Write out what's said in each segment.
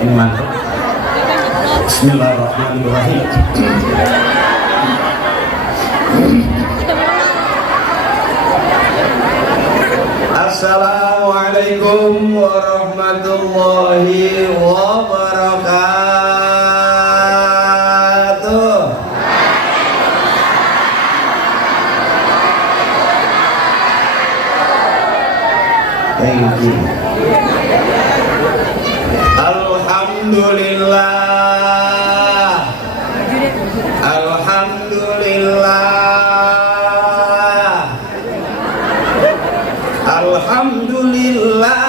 Ini mantap. Bismillahirrahmanirrahim. Assalamualaikum warahmatullahi wabarakatuh. Thank you. Alhamdulillah. Alhamdulillah. Alhamdulillah.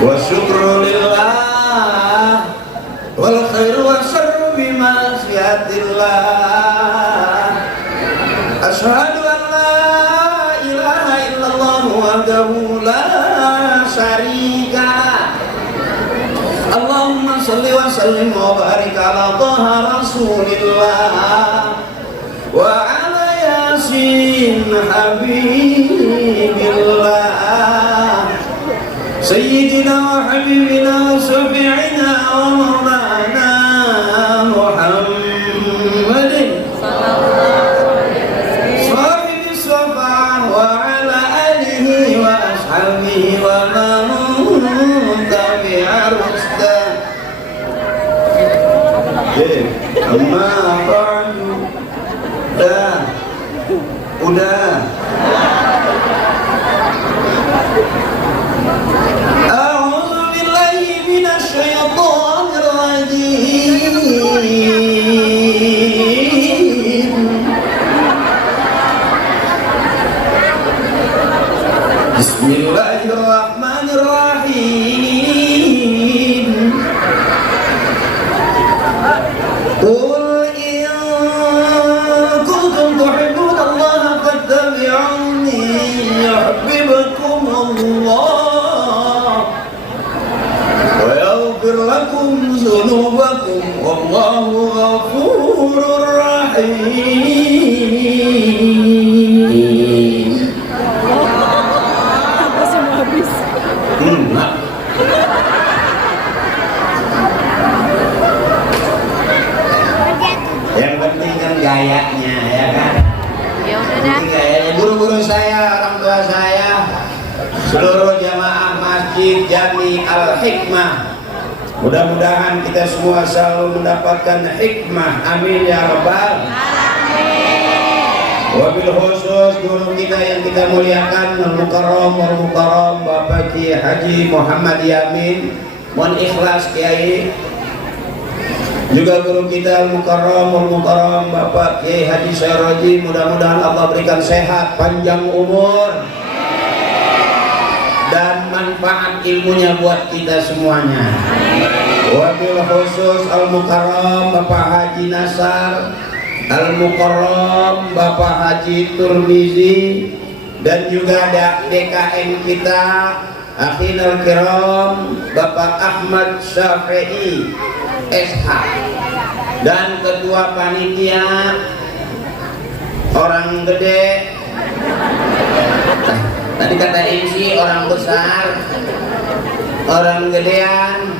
Wa syukrulillah. Wal khairu wa syarru bimasyiatillah. Asyhadu an la ilaha illallah wahdahu la syarika lah. Allahumma shalli wa sallim wa barik ala taha rasulillah wa ala yasin habibillah sayyidina wa habibina wa syafi'ina wa maulana Muhammadin sahibi safa wa ala alihi wa ashabihi wa man tabi'a rusdan. Amma ba'du. Udah. A'udzu billahi minasy syaithanir rajim. Bismillahirrahmanirrahim. Qul in kuntum tuhibbunallaha fattabi'uni yuhibbukumullah wa yaghfir lakum dzunubakum wallahu ghafurur rahim. Yang penting kan gayanya, ya kan? Ya udah dah. Gayanya guru-guru saya, orang tua saya, seluruh jamaah Masjid Jami Al-Hikmah. Mudah-mudahan kita semua selalu mendapatkan hikmah. Amin ya rabbal alamin. Wabil khusus guru kita yang kita muliakan, Al-Mukarram Bapak Kiai Haji Muhammad Yamin, mohon ikhlas Kiai. Juga guru kita Al-Mukarram Bapak Kiai Haji Syairoji, mudah-mudahan Allah berikan sehat, panjang umur dan manfaat ilmunya buat kita semuanya. Wabil khusus Al-Mukarram Bapak Haji Nasar, Al-Mukarram Bapak Haji Turmizi, dan juga DKM kita Akhinul Kiram Bapak Ahmad Syafi'i SH, dan ketua panitia orang gede, tadi kata MC orang besar, orang gedean,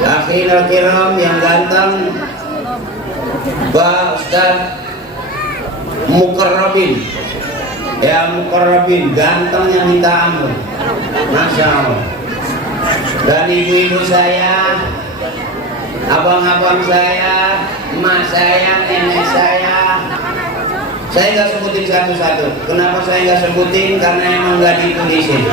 Akhinul Kiram yang ganteng, Pak Ustaz Mukarrabin, ya Mukarrabin, gantengnya minta ampun, Masya Allah. Dan ibu-ibu saya, abang-abang saya, emak saya, nenek saya nggak sebutin satu-satu. Kenapa saya nggak sebutin? Karena emang nggak ditulisin.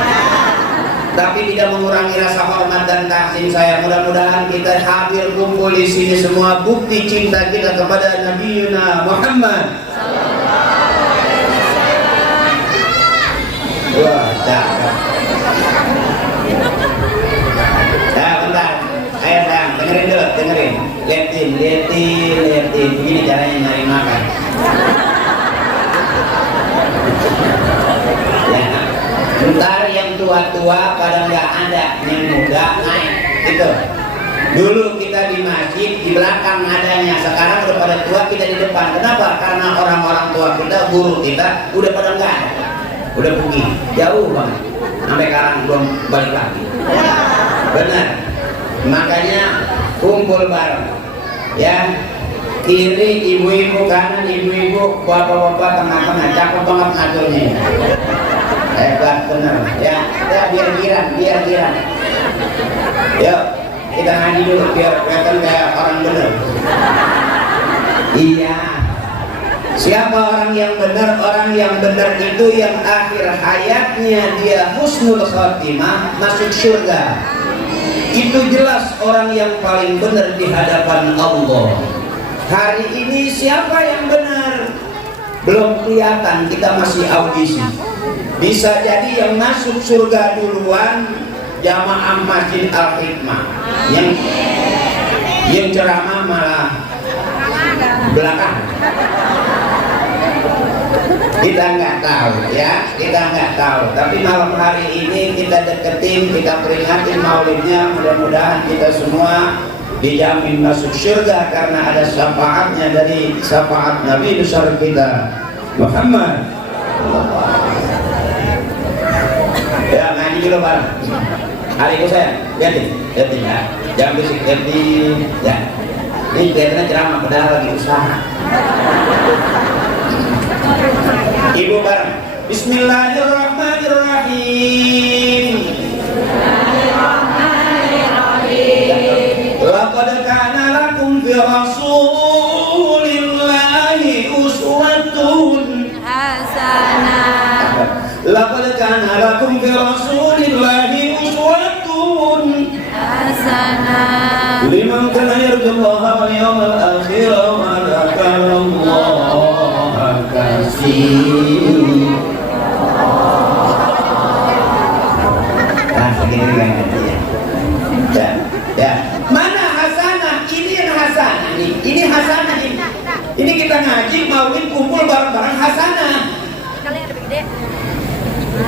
Tapi tidak mengurangi rasa hormat dan takzim saya. Mudah-mudahan kita hadir kumpul di sini semua bukti cinta kita kepada Nabi Muhammad. Wah, cakep. Nah, bentar. Ayo sayang, dengerin dulu, dengerin. Liatin. Begini caranya nyari makan. Ya, bentar yang tua-tua pada nggak ada, yang muda naik, gitu. Dulu kita di masjid di belakang adanya, sekarang udah pada tua kita di depan. Kenapa? Karena orang-orang tua kita, guru kita udah pada nggak ada. udah pergi jauh banget, sampai sekarang belum balik lagi. Benar, makanya kumpul bareng ya, kiri ibu-ibu, kanan ibu-ibu, bapak-bapak, tengah-tengah, cakep banget ngaturnya, hebat bener ya. Ya biar giran, yuk kita ngaji dulu biar kelihatan kayak orang bener. Iya, siapa orang yang benar? Orang yang benar itu yang akhir hayatnya dia husnul khotimah, masuk surga. Itu jelas orang yang paling benar di hadapan Allah. Hari ini siapa yang benar? Belum kelihatan, kita masih audisi. Bisa jadi yang masuk surga duluan jamaah Masjid Al-Hikmah, yang ceramah malah belakang. Kita nggak tahu ya, kita nggak tahu. Tapi malam hari ini kita deketin, kita peringatin maulidnya. Mudah-mudahan kita semua dijamin masuk surga karena ada syafaatnya dari syafaat Nabi besar kita Muhammad. Ya ngaji dulu bareng. Hari itu saya lihatin ya, jangan bisik ya. Ini kelihatannya ceramah padahal lagi usaha. Ibu bareng. Bismillahirrahmanirrahim. Laqad kana lakum fi Rasulillahi uswatun hasanah. Laqad kana lakum fi Rasulillahi uswatun hasanah. Liman kana yarjullaha wal yawmal akhir wa dzakara Allah katsiran. Ya. Mana hasanah? Ini yang hasanah nih. Ini hasanah ini. Ini kita ngaji maulid kumpul bareng-bareng hasanah.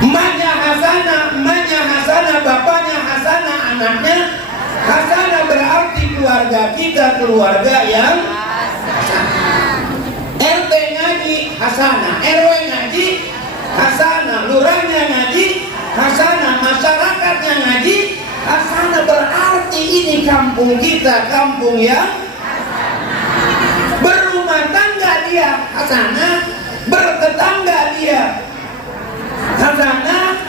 Emaknya hasanah, bapaknya hasanah, anaknya hasanah, berarti keluarga kita keluarga yang hasanah. RT ngaji hasanah, RW ngaji hasanah, lurahnya ngaji hasanah, masyarakatnya ngaji hasanah, berarti ini kampung kita kampung yang hasanah. Berumah tangga dia hasanah, bertetangga dia hasanah,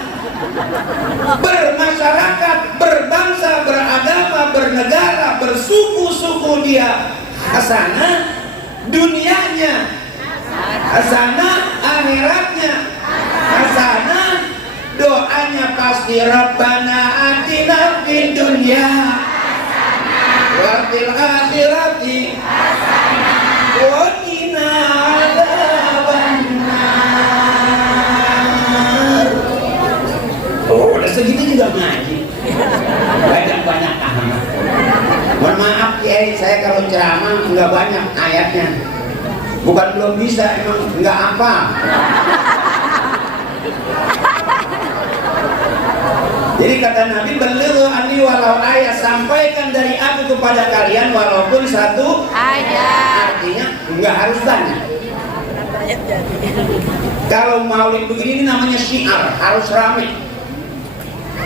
bermasyarakat, berbangsa, beragama, bernegara, bersuku-suku dia hasanah, dunianya hasanah, akhiratnya hasanah, doanya pasti Rabbana atina fid dunya wa fil akhirati wa qina adzabannar. Oh, udah segitu juga ngaji. Banyak amat. Mohon maaf Kiai, saya kalau ceramah nggak banyak ayatnya. Bukan belum bisa, emang nggak apa. Jadi kata Nabi, berliru ani walau ayat, sampaikan dari aku kepada kalian walaupun satu ayat. Artinya nggak harus banyak. Kalau maulid begini ini namanya syiar, harus ramai.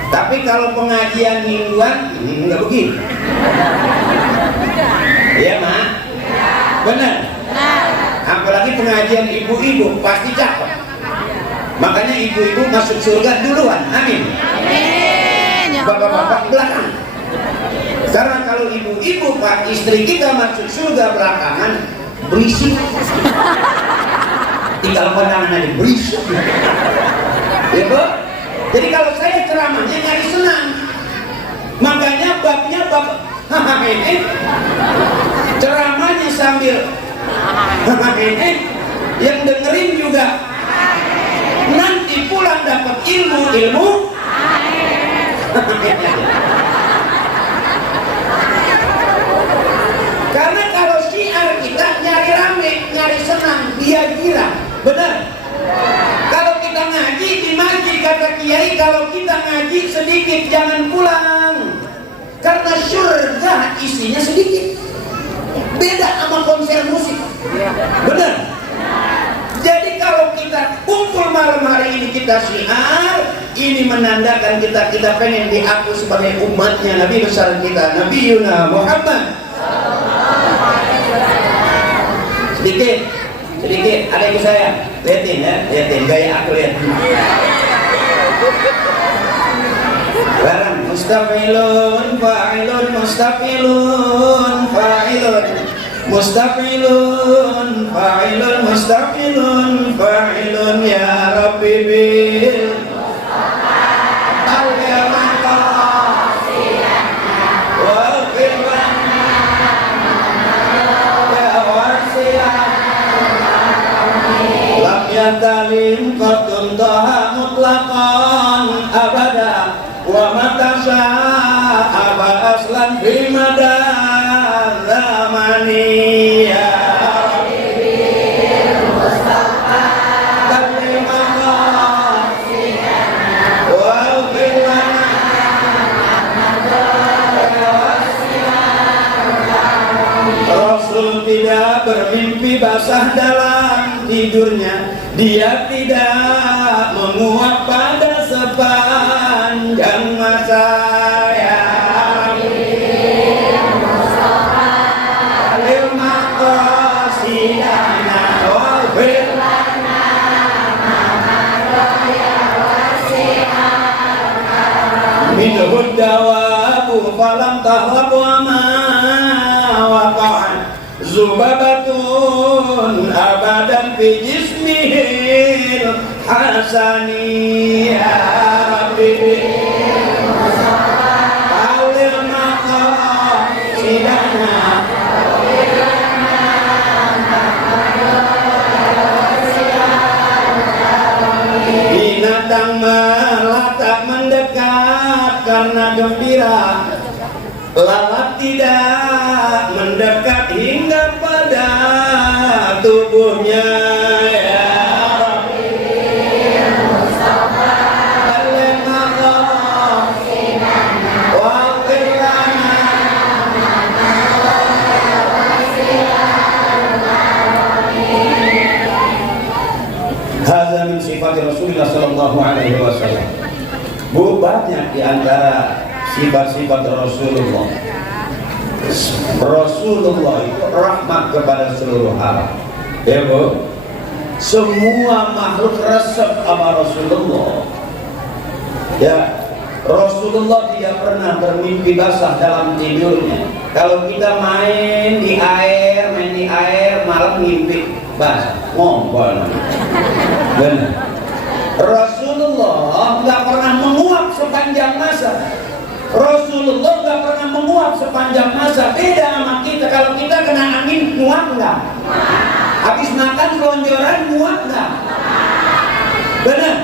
Tapi kalau pengajian mingguan nggak begini. Iya mak? Benar. Apalagi pengajian ibu-ibu pasti cakep. Makanya ibu-ibu masuk surga duluan. Amin. Bapak-bapak belakang. Karena kalau ibu-ibu pak istri kita masuk surga belakangan, berisik. Tinggal pandangan aja berisik. Ya bu? Jadi kalau saya ceramahnya nyari senang. Makanya babnya bab ini ceramahnya sambil ini yang dengerin juga nanti pulang dapat ilmu. Karena kalau syiar kita nyari rame, nyari senang, dia gila, benar. Kalau kita ngaji di masjid kata Kiai, kalau kita ngaji sedikit jangan pulang, karena surga isinya sedikit. Beda sama konser musik, benar. Jadi kalau kita kumpul malam hari ini kita kita syiar, ini menandakan kita pengen diaku sebagai umatnya Nabi besar kita, Nabi Yuna Muhammad. Sedikit, ada ibu saya, lihatin ya, lihatin gaya aku lihat. Barang mustafilun fa'ilun mustafilun fa'ilun mustafilun fa'ilun mustafilun fa'ilun ya Rabbi bil talim qatun taha mutlaqan abada wa matasha aba aslan fi madar zamani ya Rabbil Mustafa kalimaka wa qilana Rasul tidak bermimpi basah dalam tidurnya, dia tidak menguap pada sepanjang masa ya Mustafa alil maqasidana wa firlana ya wasi'an minhud dawabu falam tahlab wa ma waqa'an zubabatun abadan fi jismihil hasani ya Rabbi alil maqasidana binatang melata mendekat karena gembira, lalat tidak mendekat hingga pada tubuhnya ya Rabbi Mustafa wa qilana hadza min sifat Rasulullah sallallahu alaihi wasallam. Banyak di antara sifat-sifat Rasulullah. Rasulullah itu rahmat kepada seluruh alam. Ya Bu, semua makhluk resep sama Rasulullah. Ya, Rasulullah tidak pernah bermimpi basah dalam tidurnya. Kalau kita main di air malam mimpi basah, ngompol. Benar. Rasulullah nggak pernah menguap sepanjang masa. Rasulullah nggak pernah menguap sepanjang masa. Beda sama kita. Kalau kita kena angin, nguap nggak? Habis makan lonjoran, nguap nggak? Benar?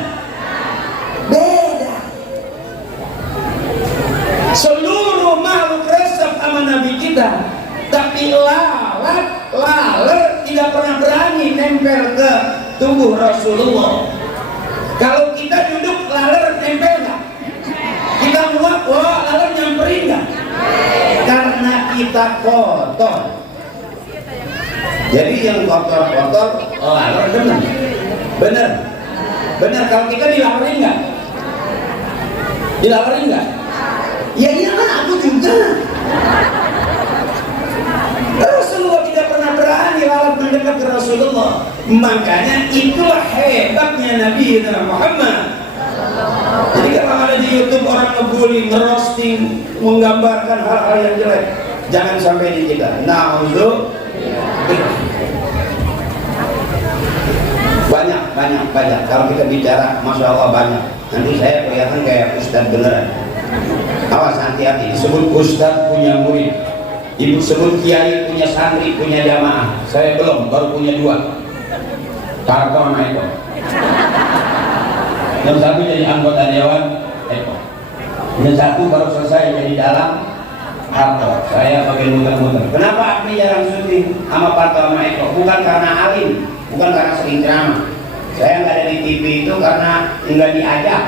Beda. Seluruh makhluk resep sama Nabi kita, tapi laler tidak pernah berani nempel ke tubuh Rasulullah. Kalau kita duduk, laler nempel nggak? Kita muak, wah lalu nyamperin nggak? Karena kita kotor. Jadi yang kotor lalu bener. Kalau kita dilaporin nggak? Dilaporin nggak? Ya iyalah, aku juga. Rasulullah tidak pernah berani lalat mendekat ke Rasulullah. Makanya itulah hebatnya Nabi Muhammad. Jadi kalau ada di YouTube orang ngebully, ngerosting, menggambarkan hal-hal yang jelek, jangan sampai di kita. Banyak. Kalau kita bicara, masya Allah banyak. Nanti saya kelihatan kayak ustadz beneran. Awas, hati-hati. Disebut ustadz punya murid, ibu sebut kiai punya santri, punya jamaah. Saya belum, baru punya 2. Tarto sama Eko. Yang satu jadi anggota dewan, Eko. Yang satu baru selesai jadi dalam, Tarto. Saya bagian muter-muter. Kenapa Agni jarang syuting sama Tarto sama Eko? Bukan karena alim, bukan karena sering ceramah. Saya nggak ada di TV itu karena nggak diajak.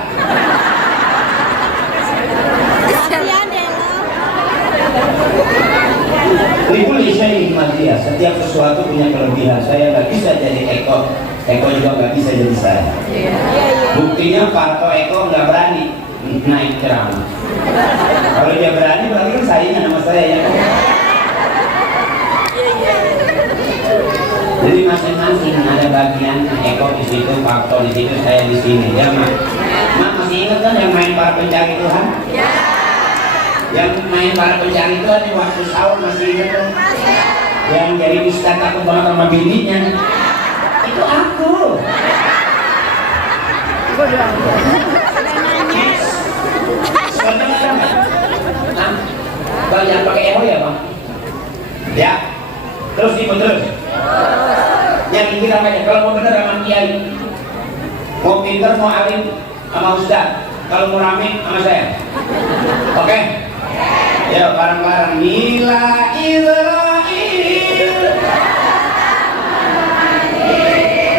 Likuli syai'in madiyah, setiap sesuatu punya kelebihan. Saya nggak bisa jadi Eko juga nggak bisa jadi saya. Buktinya Parto Eko nggak berani naik ceramah. Kalau dia berani berarti kan saingan sama saya ya. Jadi masing-masing ada bagian, Eko di situ, Parto di situ, saya di sini. Ya mak, masih ingat kan yang main para pencari Tuhan? Ya. Yang main para pencari Tuhan di waktu sahur masih ingat kan? Yang jadi ustaz takut banget sama bininya. Itu aku. Bang jangan pakai eho ya bang. Ya. Terus terus. Yang ini namanya kalau mau bener sama kiai, mau pinter mau alim sama ustaz, kalau mau rame sama saya. Oke? Ya bareng-bareng. Mila Israel.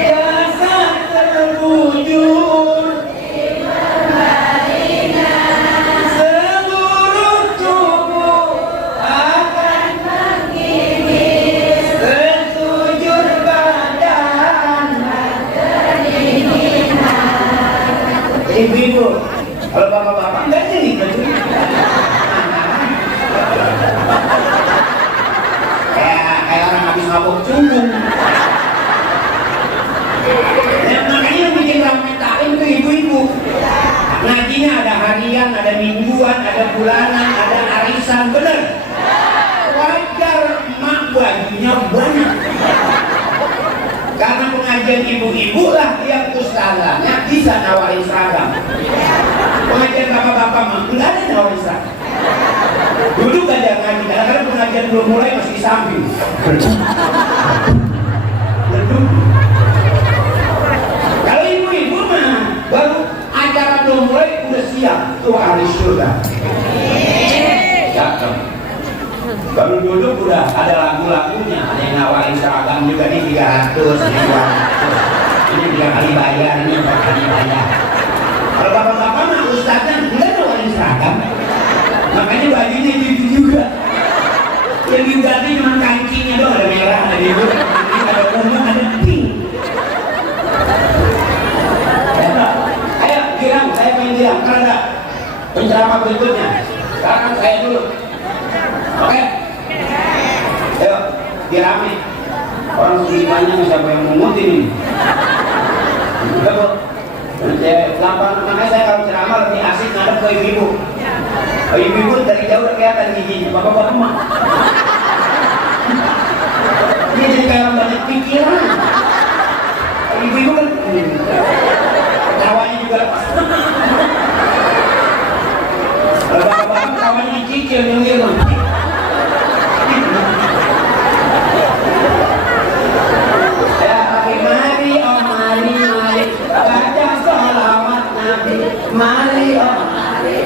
Jasad terbujur. Seluruh tubuh akan mengiris. Setujur badan kedinginan. Ibu-ibu, kalau bapak-bapak enggak jadi baju. Kayak orang habis mabuk cundung. Ya, makanya yang bikin ramai taklim itu ibu-ibu. Ngajinya ada harian, ada mingguan, ada bulanan, ada arisan, bener? Wajar emak bajunya banyak. Karena pengajian ibu-ibu lah yang ustazahnya bisa nawarin seragam. Pengajian bapak-bapak mah enggak ada nawarin seragam. Duduk aja ngaji, kadang-kadang pengajian belum mulai masih di samping. Kalau ibu-ibu mah baru acara belum mulai udah siap tuh ahli surga. Cakep. Baru duduk udah ada lagu-lagunya, ada yang nawarin seragam juga nih 300, ini 3 kali bayar, ini 4 kali bayar. Kalau bapak-bapak mah ustaznya enggak nawarin seragam. Makanya bajunya itu juga. Yang diganti cuma kancingnya doang, ada merah, ada biru, ada ungu, ada pink. Ayo girang, saya main girang. Karena ada penceramah berikutnya. Sekarang saya dulu. Oke? Ayo, girame. Orang segimannya siapa yang mengutin ini? Udah bu. Makanya saya kalau ceramah lebih asik ngadep ke ibu-ibu. Ibu-ibu dari jauh udah kelihatan giginya, bapak-bapak emak. Ini jadi kayak banyak pikiran. Ibu-ibu kan tawanya juga lepas. Kalau bapak-bapak tawanya dicicil nyengir. Ya, mari oh mari baca sholawat Nabi. Mari oh mari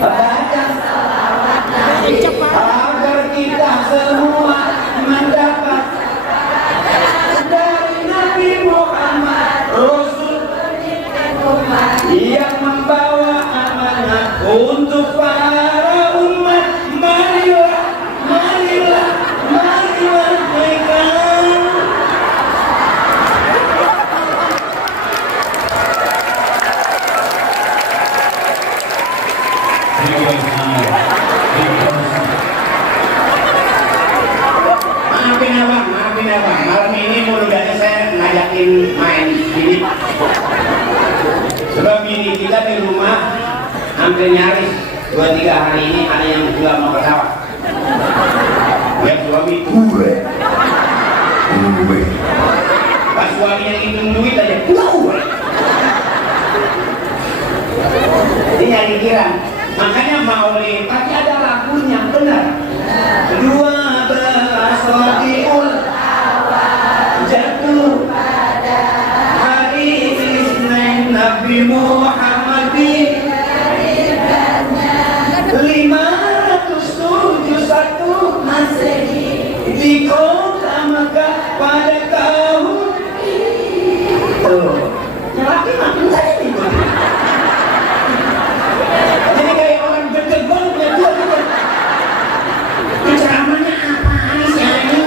baca sholawat Nabi agar kita semua mendapat dari Nabi Muhammad Rasul yang membawa amanah untuk para umat. Marilah mereka. Maafin abang, malam ini mudah-mudahan saya ngajakin main ini. Sebab ini kita di rumah hampir nyaris 2-3 hari ini ada yang juga mau ketawa. Ya suami gue. Pas suami yang hitung duit aja gue. Ini nyari kirang. Makanya maulid pasti ada lagunya, benar. 12 Rabiul Awal jatuh pada hari Isnin. Nabi Muhammad dilahirkannya 571 Masehi di kota Mekah pada tahun itu. Laki makin saya itu. Jadi kayak orang gede banget ya dia. Ceramahnya apa? Ini jangan.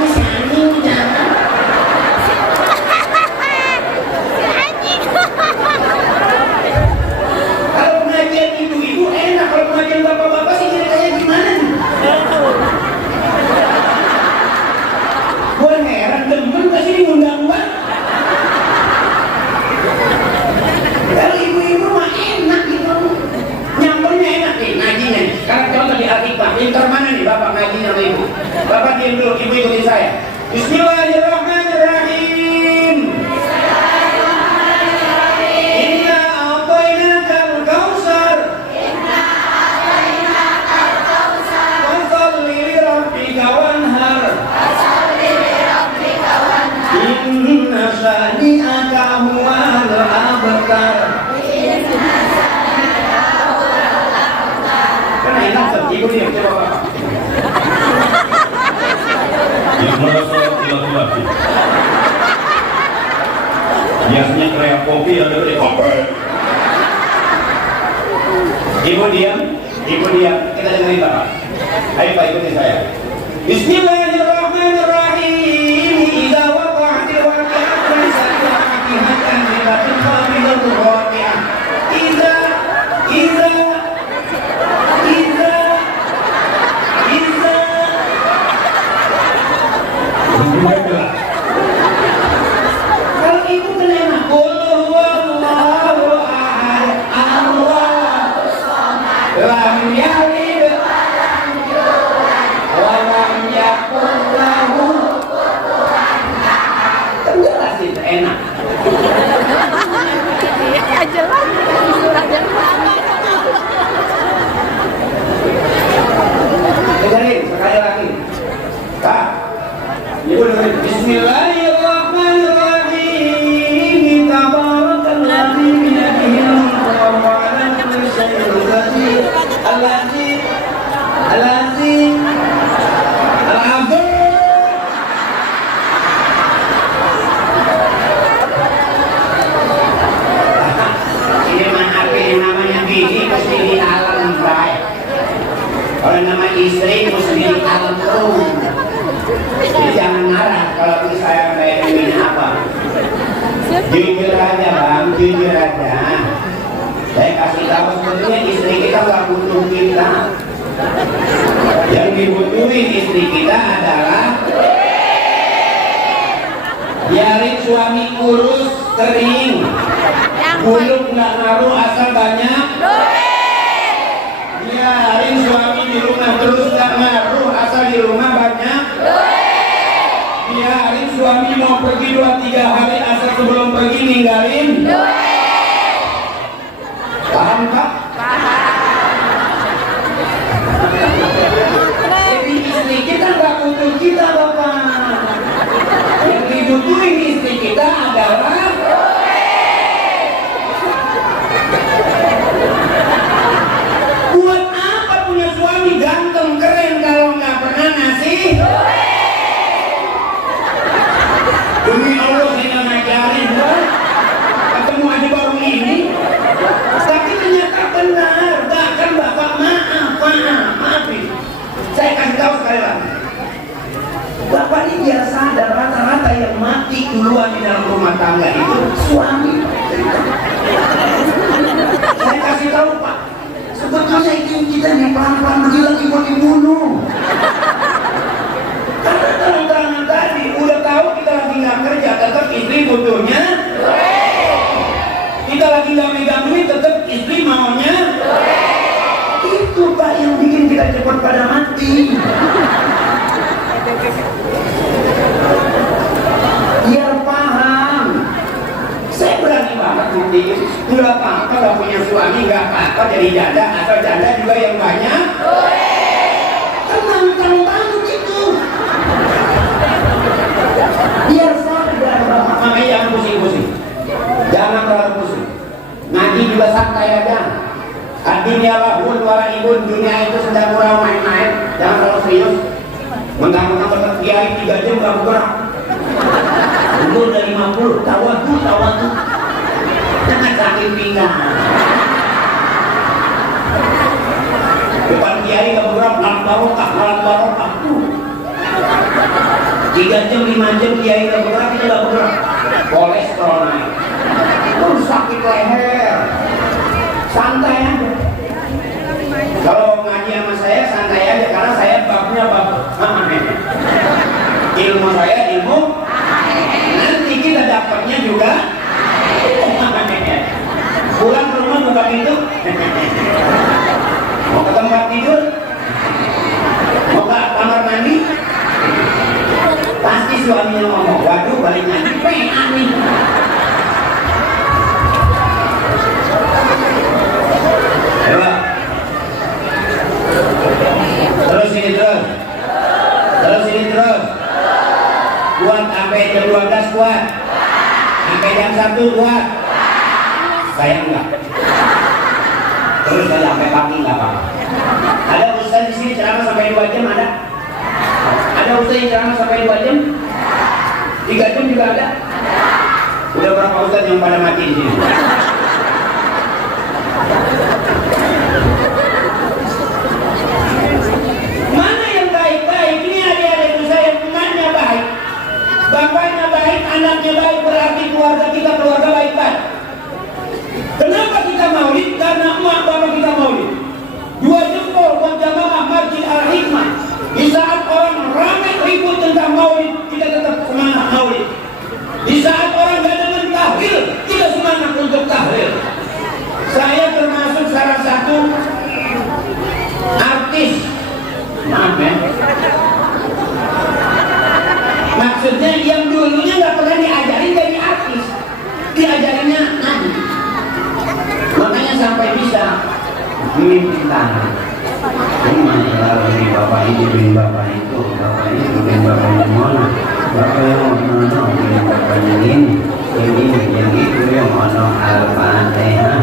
masani akamu wal abtar. Kan enak tuh, ibu diam, coba Pak. Yang merasa laki-laki biasanya kayak kopi ada di kopi. Ibu diam, kita dengerin Bapak. Ayo Pak, ikutin saya. Bismillahirrahmanirrahim. Idza waqa'atil waqi'ah laysa liwaqa'atiha kadhibatun khafidhatun rafi'ah. Idza kalau ibu kan enak. Qul huwallahu ahad, Allahus samad, lam yalid wa lam yakul lahu kufuwan ahad. Kan jelas itu enak. Ya jelas surat yang Dengerin sekali lagi. Kak, ibu dengerin. Bismillahirrahmanirrahim. Tabarakalladzi biyadihil mulku wa huwa 'ala kulli syai'in qadir. Al-'azim. Ini namanya bini mesti di alam baik. Kalau nama istri mesti di alam rum. Jadi jangan marah kalau saya bayangin apa. Jujur aja bang, jujur aja. Saya kasih tahu sebetulnya istri kita nggak butuh kita. Yang dibutuhin istri kita adalah biarin suami kurus kering, buluk nggak ngaruh asal banyak. Biarin suami di rumah terus nggak ngaruh asal di rumah banyak. Biarin suami mau pergi 2-3 hari asal sebelum pergi ninggalin. Paham Pak? Jadi istri kita nggak butuh kita Bapak. Yang dibutuhin istri kita adalah buat apa punya suami ganteng keren kalau nggak pernah ngasih. Demi Allah saya nggak ngajarin Pak. Ketemu aja baru ini. Tapi ternyata benar. Bahkan Bapak maafin. Saya kasih tahu sekali lagi. Bapak ini biar sadar rata-rata yang mati duluan di dalam rumah tangga itu suami. Saya kasih tahu Pak. Sebetulnya itu kita nih pelan-pelan begini lagi mau dibunuh. Karena terang-terangan tadi udah tahu kita lagi nggak kerja, tetap istri butuhnya. Kita lagi nggak megang duit, tetap istri maunya. Itu Pak yang bikin kita cepat pada mati. Biar paham. Saya berani banget nanti. Nggak apa-apa nggak punya suami, nggak apa-apa jadi janda atau janda juga yang banyak. Tenang banget itu. Biar sadar Bapak. Makanya jangan pusing-pusing. Jangan terlalu pusing. Ngaji juga santai aja. Artinya lahun wala ibun, dunia itu sedang murah main-main. Jangan terlalu serius. Mentang-mentang tetap kiai 3 jam gak bergerak. Umur udah 50, tawadu. Jangan sakit pinggang. Depan kiai gak bergerak, malam barokah. 3 jam, 5 jam kiai gak bergerak, kita gak bergerak. Kolesterol naik. Sakit leher. Santai aja. Kalau ngaji sama saya santai aja karena saya babnya bab ilmu saya ilmu. Nanti kita dapatnya juga. Pulang ke rumah buka pintu. Mau ke tempat tidur. Mau ke kamar mandi. Pasti suaminya ngomong, waduh balik lagi pengen nih. Terus ini terus kuat sampai jam 12 kuat. Sampai jam 1 kuat? Saya enggak. Terus saya sampai pagi enggak apa-apa. Ada ustaz di sini ceramah sampai 2 jam ada? Ada ustaz yang ceramah sampai 2 jam? 3 jam juga ada? Udah berapa ustaz yang pada mati di sini? Mana yang baik-baik? Ini adik-adik saya yang emaknya baik, bapaknya baik, anaknya baik, berarti keluarga kita keluarga baik-baik. Kenapa kita maulid? Karena emak bapak kita maulid. 2 jempol buat jamaah Masjid Al-Hikmah. Di saat orang ramai ribut tentang maulid, kita tetap semangat maulid. Di saat orang gak dengan tahlil, kita semangat untuk tahlil. Saya termasuk salah satu artis, maaf ya, maksudnya yang dulunya gak pernah diajarin jadi artis, diajarinnya nabi. Makanya sampai bisa memimpin tanah. Rumahnya kalau di bapak ini bin bapak itu, bapak ini bin bapak yang mana, bapak yang mana, bin bapak yang ini, yang itu yang mana Al-Fatihah.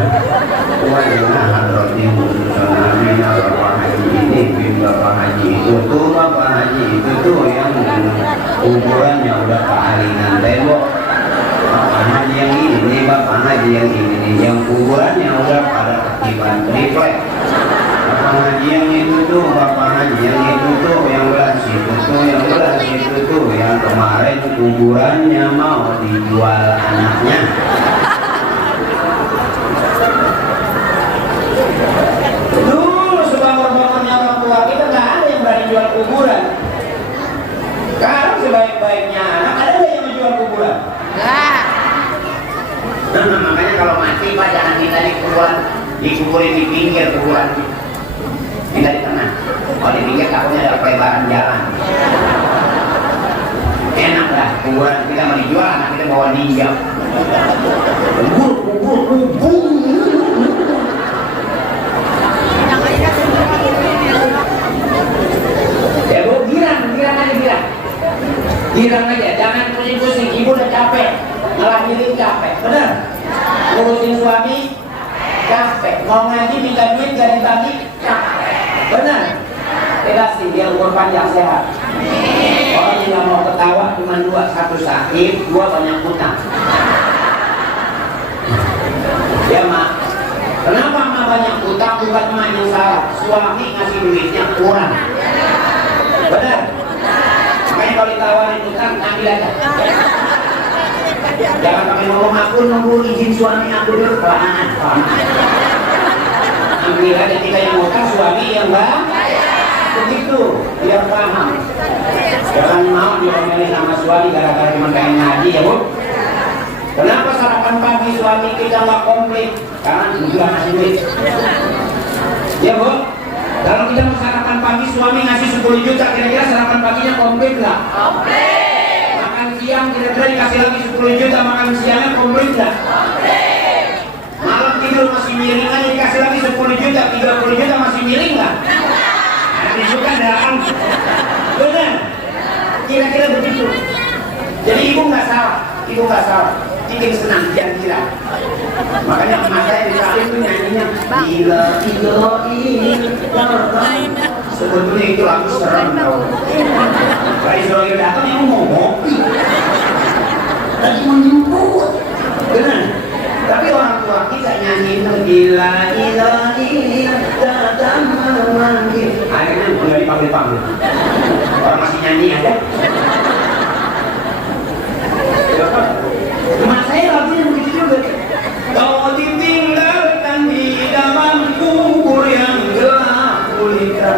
Wajah hadrati Nabi bapak haji ini bin bapak haji itu tuh, bapak haji itu tuh yang kuburannya udah kealingan tembok. Bapak haji yang ini, bapak haji yang ini, yang kuburannya udah pada ketiban triplek. Bapak haji yang itu tuh, bapak haji yang itu tuh, yang belas itu tuh, yang belas itu tuh, yang kemarin kuburannya mau dijual anaknya. Dulu sebangun-bangunnya orang tua kita nggak ada yang berani jual kuburan. Sekarang sebaik-baiknya anak ada nggak yang menjual kuburan? Nggak. Nah, makanya kalau mati pak jangan kita di kuburan, dikuburin di pinggir kuburan. Kita di tengah. Kalau di pinggir takutnya ada pelebaran jalan. Enak lah kuburan kita mau dijual, anak kita bawa ninja. Kubur. Ya bu, girang aja, jangan pusing-pusing. Ibu udah capek, ngelahirin capek, bener? Ngurusin suami capek, mau ngaji minta duit gak dibagi capek, bener? Tidak sih, dia umur panjang sehat. Orang yang gak mau ketawa cuma 2, 1 sakit, 2 banyak utang. Ya mak, kenapa mak banyak utang? Bukan mak yang salah, suami ngasih duitnya kurang, bener? Makanya kalau ditawarin utang, ambil aja. Jangan pakai ngomong aku nunggu izin suami aku dulu, kelamaan. Ambil aja, kita yang utang, suami yang bang. Begitu, biar paham. Jangan mau diomelin sama suami gara-gara cuma pengen ngaji ya bu. Kenapa sarapan pagi suami kita nggak komplit? Karena juga ngasih duit. Ya bu. Kalau kita mau sarapan pagi suami ngasih 10 juta, kira-kira sarapan paginya komplit nggak? Komplit. Makan siang kira-kira dikasih lagi 10 juta, makan siangnya komplit nggak? Komplit. Malam tidur masih miring aja dikasih lagi 10 juta, 30 juta masih miring nggak? Nanti juga dalam. Benar? Kira-kira begitu. Jadi ibu nggak salah, bikin senang jangan gila. Makanya emak saya di saling itu nyanyinya gila ini. Sebetulnya itu lagu serem tau. Pak Israel datang yang ngomong lagi menjemput, benar. Tapi orang tua kita nyanyi itu gila ini datang memanggil. Akhirnya nggak dipanggil-panggil. Orang masih nyanyi aja. Emak saya lagunya begitu juga. Kau ditinggalkan di dalam kubur yang gelap gulita.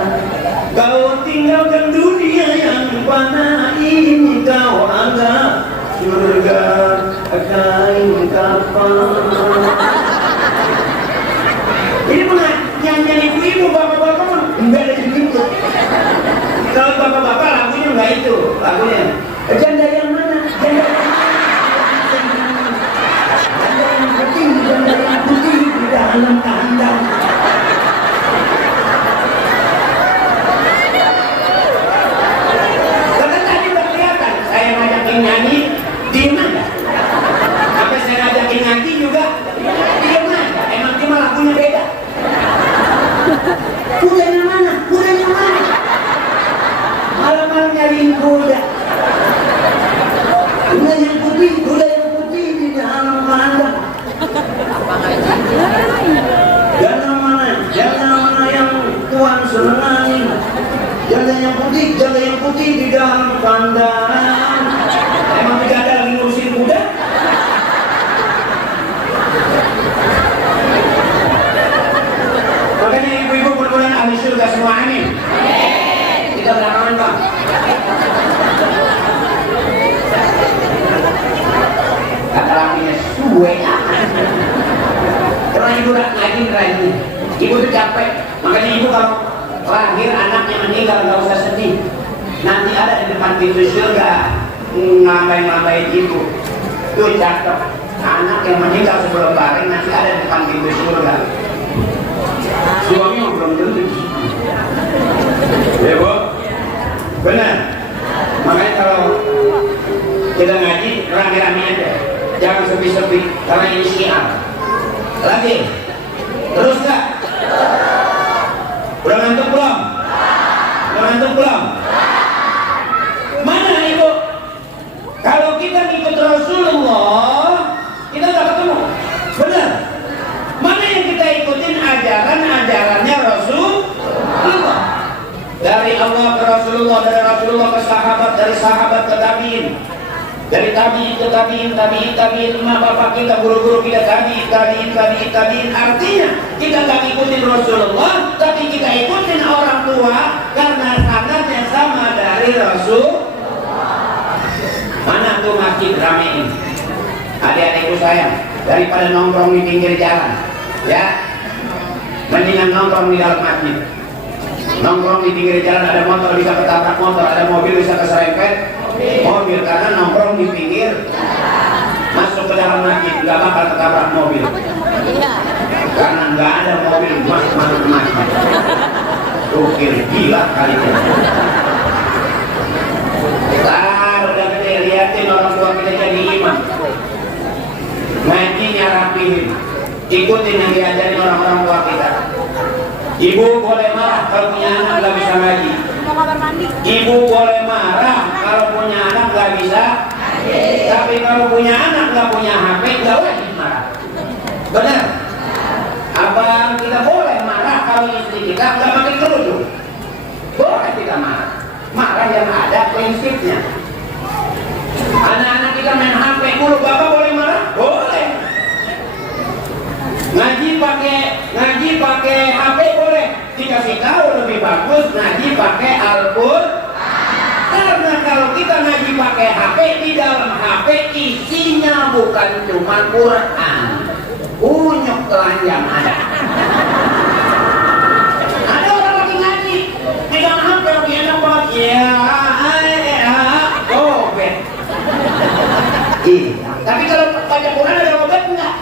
Kau tinggalkan dunia yang fana ini, kau anggap surga kain kapan. Ini pernah nyanyian ibu-ibu, bapak-bapak enggak ada gitu. Kalau bapak-bapak lagunya enggak itu, lagunya janda yang mana? Janda yang putih di dalam kandang. Karena tadi udah kelihatan saya ngajakin nyanyi di mana? gue ya. Karena ibu udah ngaji lagi, ibu tuh capek. Makanya ibu kalau lahir anaknya meninggal nggak usah sedih. Nanti ada di depan pintu surga ngambai-ngambai ibu. Tuh catat, anak yang meninggal sebelum baring nanti ada di depan pintu surga. Suami belum tentu. Ya bu, benar. Makanya kalau kita ngaji rame-rame aja, jangan sepi-sepi karena ini syiar. Lagi, terus nggak? Udah ngantuk belum? Udah ngantuk belum? Mana ibu? Kalau kita ngikut Rasulullah, kita nggak ketemu. Benar? Mana yang kita ikutin ajarannya Rasulullah? Dari Allah ke Rasulullah, dari Rasulullah ke sahabat, dari sahabat ke tabi'in, dari tabi'in ke tabi'in, emak bapak kita, guru-guru kita, tabi'in. Artinya kita nggak ikutin Rasulullah, tapi kita ikutin orang tua karena sanadnya sama dari Rasul. Mana tuh masjid ramein? Adik-adikku sayang, daripada nongkrong di pinggir jalan, ya, mendingan nongkrong di dalam masjid. Nongkrong di pinggir jalan ada motor bisa ketabrak motor, ada mobil bisa keserempet mobil karena nongkrong di pinggir. Masuk ke dalam masjid nggak bakal ketabrak mobil karena nggak ada mobil masuk masjid. Ukir gila kali ini. Udah gede liatin orang tua kita jadi imam, ngajinya rapihin, ikutin yang diajarin orang-orang tua kita. Ibu boleh marah kalau punya anak nggak bisa ngaji. Ibu boleh marah kalau punya anak nggak bisa. Tapi kalau punya anak nggak punya HP nggak wajib marah. Benar? Abang kita boleh marah kalau istri kita nggak pakai kerudung. Boleh kita marah. Marah yang ada prinsipnya. Anak-anak kita main HP mulu, bapak boleh marah? Boleh. Ngaji pakai HP boleh. Dikasih tahu lebih bagus ngaji pakai Al-Qur'an. Karena kalau kita ngaji pakai HP, di dalam HP isinya bukan cuma Quran, unyuk telanjang ada. Ada orang lagi ngaji, megang HP lagi enak banget, obat. Iya. Tapi kalau baca Quran ada obat enggak?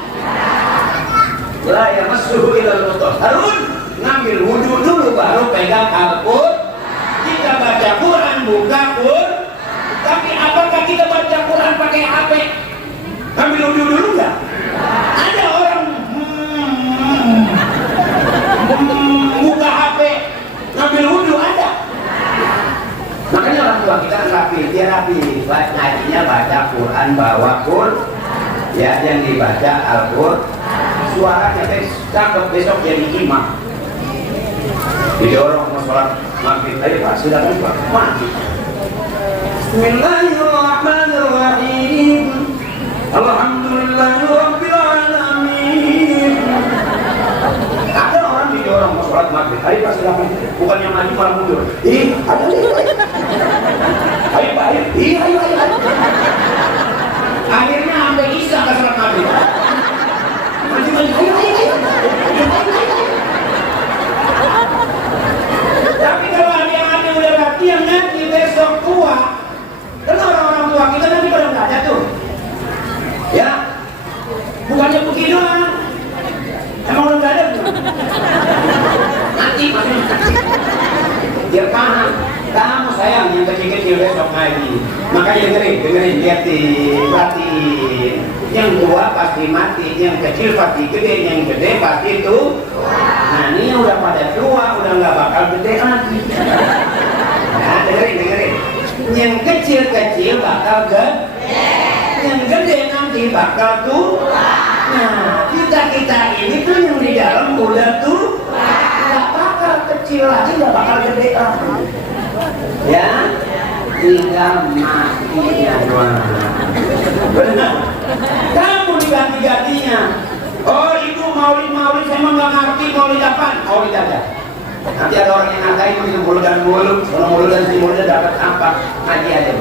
La yamassuhu illal mutahharun. Ngambil wudhu dulu baru pegang Al-Qur'an. Kita baca Quran buka Quran. Tapi apakah kita baca Quran pakai HP? Ngambil wudhu dulu enggak? Ada orang buka HP ngambil wudhu, ada. Makanya orang tua kita rapi, dia rapi. Ngajinya baca Quran, bawa Quran. Ya, yang dibaca Al-Qur'an. Suaranya cakep, besok jadi imam. Didorong mau sholat maghrib, ayo Pak, silakan Pak, mati. Bismillahirrahmanirrahim. Alhamdulillahirabbil alamin. Ada orang didorong mau sholat maghrib, ayo Pak, silakan. Bukannya maju malah mundur. Ada nih. Ayo Pak, ayo. Akhirnya sampai isya ke sholat maghrib. Maju, ayo. Tapi kalau adik-adik udah latihan ngaji besok tua, kan orang-orang tua kita nanti pada nggak ada tuh, ya, bukannya begini doang, emang udah nggak ada tuh, mati maksudnya, biar paham. Kamu sayang yang kecil-kecil besok ngaji, makanya dengerin, perhatiin. Yang tua pasti mati, yang kecil pasti gede, yang gede pasti tuh. Nah ini yang udah pada tua, udah nggak bakal gede lagi. Nah dengerin. Yang kecil-kecil bakal gede, yang gede nanti bakal tua. Nah kita ini tuh yang di dalam udah tuh, nggak bakal kecil lagi, nggak bakal gede lagi. Ya, tinggal matinya doang. Benar. Kamu diganti-gantinya. Oh ibu maulid, saya mah nggak ngerti maulid apa? Maulid aja. Nanti ada orang yang ngatain begitu mulut dan mulut, kalau mulut dan si mulut dapat apa? Ngaji aja.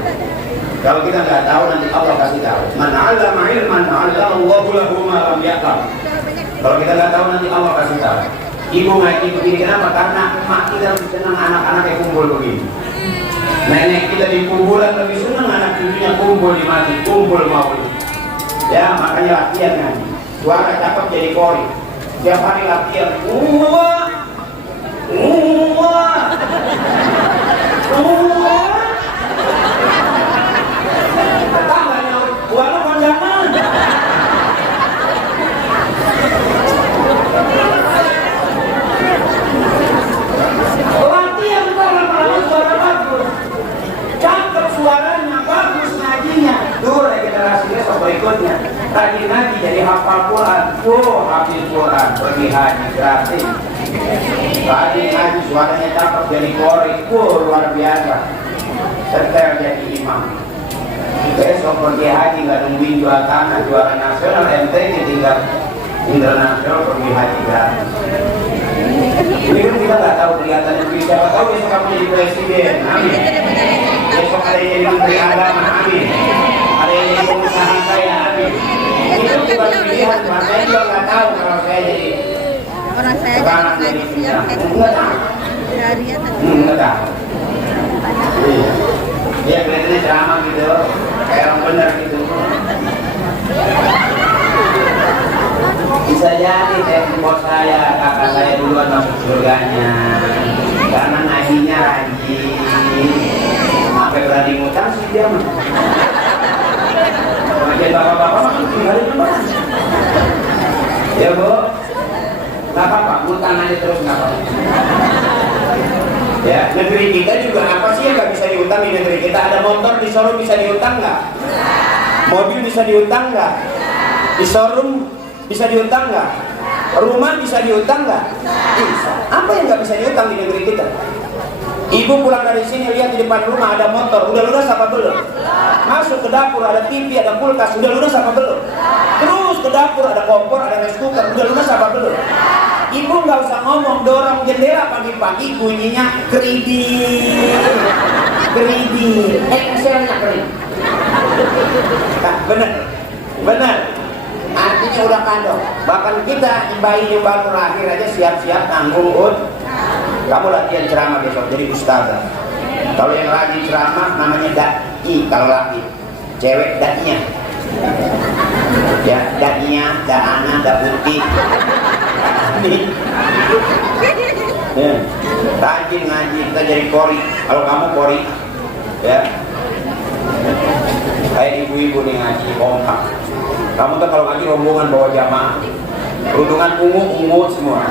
Kalau kita nggak tahu nanti Allah kasih tahu. Man 'allama ilman 'allamahullahu lahu ma lam ya'lam. Kalau kita nggak tahu nanti Allah kasih tahu. Ibu ngaji begini kenapa? Karena emak kita lebih senang anak-anak yang kumpul begini. Nenek kita di kuburan lebih senang anak cucunya kumpul di masjid, kumpul maulid. Ya makanya latihan ngaji. Suara cakep jadi kori. Tiap hari latihan. Tetangganya suara panjangan. Latihan lama-lama suara bagus. Cakep suaranya, bagus ngajinya. Dulu generasi besok berikutnya tadi ngaji jadi hafal Quran. Hafal Quran pergi haji gratis. Tadi ngaji suaranya cakep jadi kori. Luar biasa. Setel jadi imam. Besok pergi haji nggak nungguin jual tanah, juara nasional, MTQ tinggal internasional pergi haji gratis. Ini kan kita nggak tahu kelihatannya siapa tahu besok kamu jadi presiden, amin. Besok ada yang jadi menteri agama, amin. Ada yang jadi pengusaha kaya, amin. Itu bukan pilihan, makanya juga nggak tahu kalau saya jadi Orang saya sekarang jadi pilihan. Nggak tahu. Nggak tahu. Iya. Dia kelihatannya ceramah gitu, kayak orang benar gitu. Bisa jadi bos saya, kakak saya duluan masuk surganya karena ngajinya rajin. Sampai berani ngutang sih dia mah. Ngajian bapak-bapak mah tinggalin cuma. Ya bu, nggak apa-apa, ngutang aja terus nggak apa-apa. Ya, negeri kita juga apa sih yang nggak bisa diutang di negeri kita? Ada motor di showroom bisa diutang nggak? Mobil bisa diutang nggak? Di showroom bisa diutang nggak? Rumah bisa diutang nggak? Bisa. Apa yang nggak bisa diutang di negeri kita? Ibu pulang dari sini lihat di depan rumah ada motor, udah lunas apa belum? Masuk ke dapur ada TV, ada kulkas, udah lunas apa belum? Terus ke dapur ada kompor, ada rice cooker, udah lunas apa belum? Ibu nggak usah ngomong, dorong jendela pagi-pagi bunyinya kredit, Excelnya kredit. Nah, bener. Artinya udah kandung. Bahkan kita bayi yang baru lahir aja siap-siap tanggung. Kamu latihan ceramah besok jadi ustazah. Kalau yang rajin ceramah namanya dai kalau laki. Cewek dainya. Ya, dainya, daana, daputi. Ya. Rajin ngaji kita jadi kori. Kalau kamu kori, ya. Kayak ibu-ibu nih ngaji kompak. Kamu tuh kalau ngaji rombongan bawa jamaah, kerudungan ungu semua.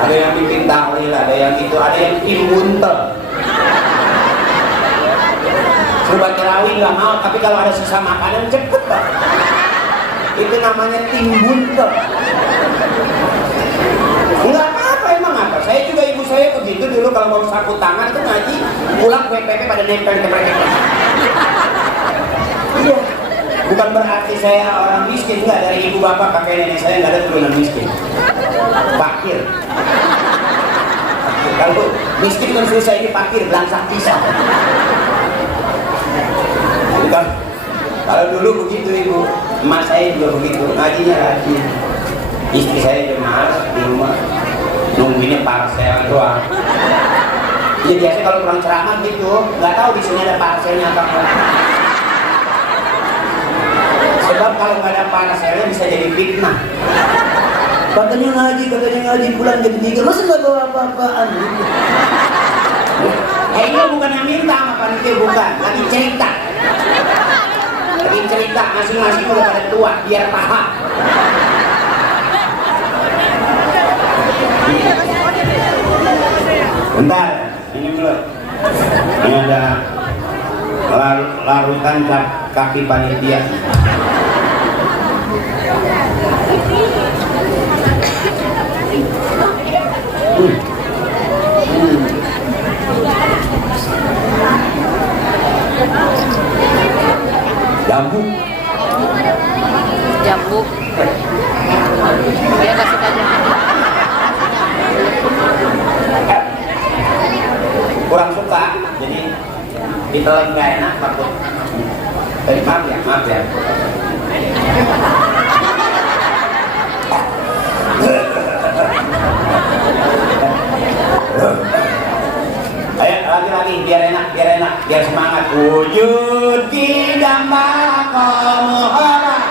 Ada yang pimpin tahlil, ada yang itu, ada yang tim buntel. Serba terawih nggak mau, tapi kalau ada sisa makanan cepet pak. Itu namanya tim buntel. Enggak apa-apa emang apa. Saya juga ibu saya begitu dulu kalau mau sapu tangan itu ngaji, pulang PPP pada nempel ke mereka. Iya. Bukan berarti saya orang miskin, enggak. Dari ibu bapak kakek nenek saya nggak ada turunan miskin. Fakir. Kalau miskin kan susah ini fakir, belangsak pisang. Bukan. Kalau dulu begitu ibu, emak saya juga begitu, ngajinya rajin. Istri saya juga malas di rumah, nungguinnya parsel doang. Ya biasanya kalau kurang ceramah gitu, nggak tahu di sini ada parselnya apa enggak. Sebab kalau nggak ada parselnya bisa jadi fitnah. Katanya ngaji, pulang jam 3, masa nggak bawa apa-apaan? Ini bukan yang minta sama panitia, bukan, lagi cerita, masing-masing udah pada tua, biar paham. Bentar, ini belum. Ini ada larutan kaki panitia. Jambu. Dia kasih aja. Kurang suka, jadi ditelan nggak enak, takut Maaf ya. Ayo lagi biar enak, biar semangat. Wujud di gambar kamu orang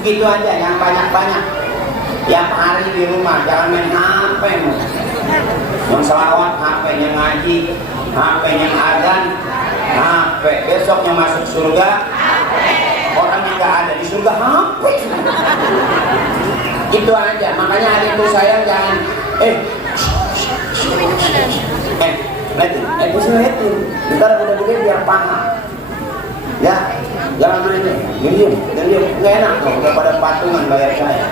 segitu aja, yang banyak-banyak. Yang hari di rumah jangan main HP, yang selawat HP, yang ngaji HP, yang azan HP, besoknya masuk surga orang yang gak ada di surga HP. Itu aja. Makanya adikku saya jangan liatin, ntar udah gede biar paham ya. Jangan main diam, nggak enak kok, udah pada patungan bayar saya.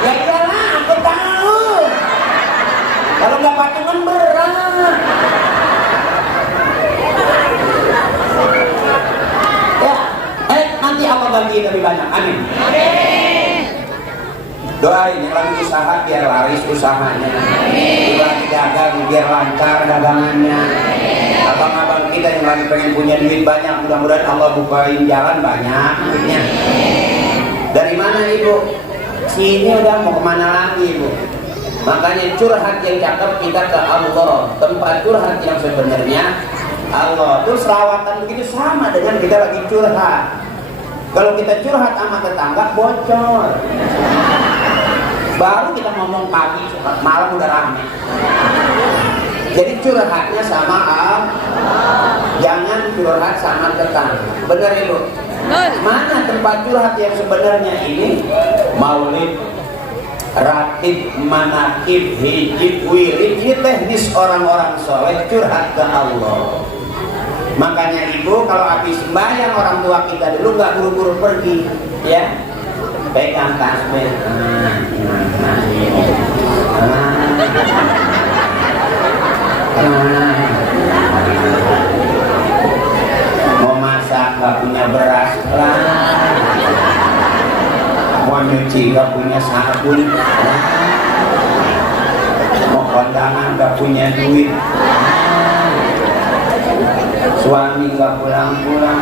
Ya iyalah, aku tahu. Kalau nggak patungan berat. Ya, nanti apa bagi lebih banyak, amin. Doain yang lagi usaha biar laris usahanya, yang lagi dagang biar lancar dagangannya. Abang-abang kita yang lagi pengen punya duit banyak, mudah-mudahan Allah bukain jalan banyak duitnya. Dari mana ibu? Sini udah mau kemana lagi ibu? Makanya curhat yang cakep kita ke Allah. Tempat curhat yang sebenarnya Allah. Terus selawatan begitu sama dengan kita lagi curhat. Kalau kita curhat sama tetangga bocor. Baru kita ngomong pagi, malam udah rame. Jadi curhatnya sama Allah, jangan curhat sama tetangga. Benar ibu? Mana tempat curhat yang sebenarnya ini? Maulid, ratib, manakib, hijib, wirid, ini teknis orang-orang soleh curhat ke Allah. Makanya ibu kalau habis sembahyang orang tua kita dulu nggak buru-buru pergi, ya. Pegang tasbih. Mau masak gak punya beras lah, mau nyuci gak punya sabun, mau kondangan gak punya duit, suami gak pulang-pulang.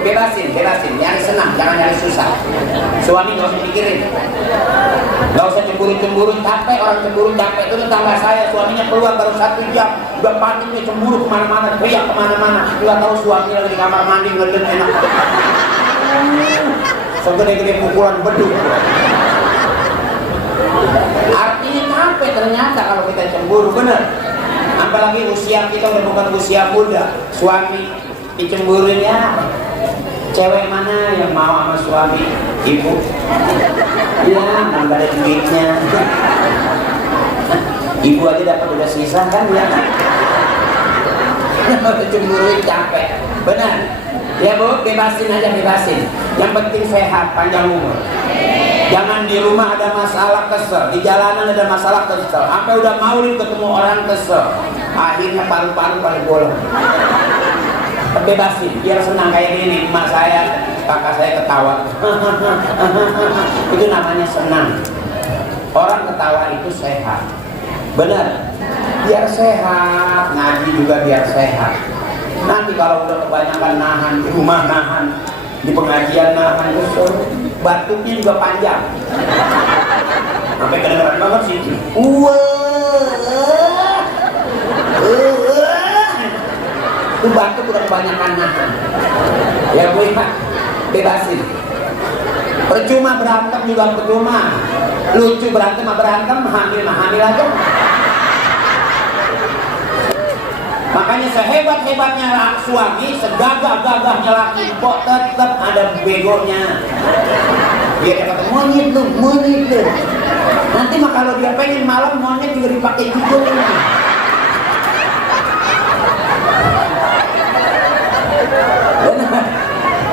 Bebasin, nyari senang, jangan nyari susah. Suami gak usah pikirin, gak usah cemburu, capek. Orang cemburu capek. Itu tetangga saya, suaminya keluar baru 1 jam, udah paniknya cemburu kemana-mana, teriak kemana-mana. Nggak tahu suami lagi di kamar mandi ngeden enak. Segede-gede pukulan beduk. Artinya capek ternyata kalau kita cemburu, bener. Apalagi usia kita udah bukan usia muda, suami dicemburuin ya. Cewek mana yang mau sama suami? Ibu? Ya, nggak ada duitnya. Ibu aja dapat udah sisa kan ya? Cemburuin capek, benar? Ya bu, bebasin aja. Yang penting sehat, panjang umur. Jangan di rumah ada masalah kesel, di jalanan ada masalah kesel. Sampai udah maulid ketemu orang kesel, akhirnya paru-paru pada bolong. Bebasin, biar senang kayak gini. Emak saya, kakak saya ketawa. Itu namanya senang. Orang ketawa itu sehat. Benar, biar sehat. Ngaji juga biar sehat. Nanti kalau udah kebanyakan nahan, di rumah nahan, di pengajian nahan, batuknya juga panjang. Sampai kedengeran banget sih. Itu batuk udah kebanyakan nahan. Ya bu, bebasin. Percuma berantem juga percuma. Lucu berantem hamil aja. Makanya sehebat-hebatnya suami, segagah-gagahnya laki, kok tetap ada begonya. Dia kata monyet lu. Nanti mah kalau dia pengen malam monyet juga dipakai gitu.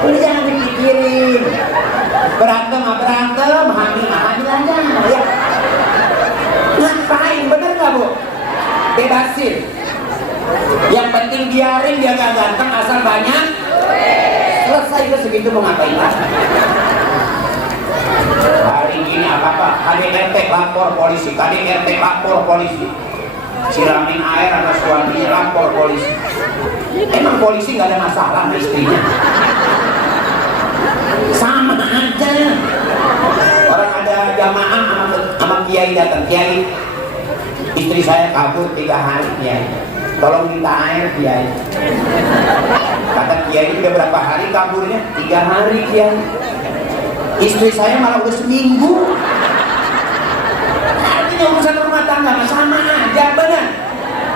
Udah jangan dipikirin. Berantem, hamil aja ya. Ngapain, bener gak Bu? Bebasin. Yang penting biarin dia gak ganteng asal banyak. Selesai ke segitu mau ngapain lagi? Hari ini apa-apa, KDRT lapor polisi, KDRT lapor polisi. Siramin air atas suaminya, lapor polisi. Emang polisi gak ada masalah sama istrinya? Sama aja. Orang ada jamaah sama kiai datang, kiai istri saya kabur 3 hari kiai, tolong minta air kiai. Kata kiai udah berapa hari kaburnya? 3 hari kiai. Istri saya malah udah seminggu. Artinya urusan rumah tangga sama aja, benar.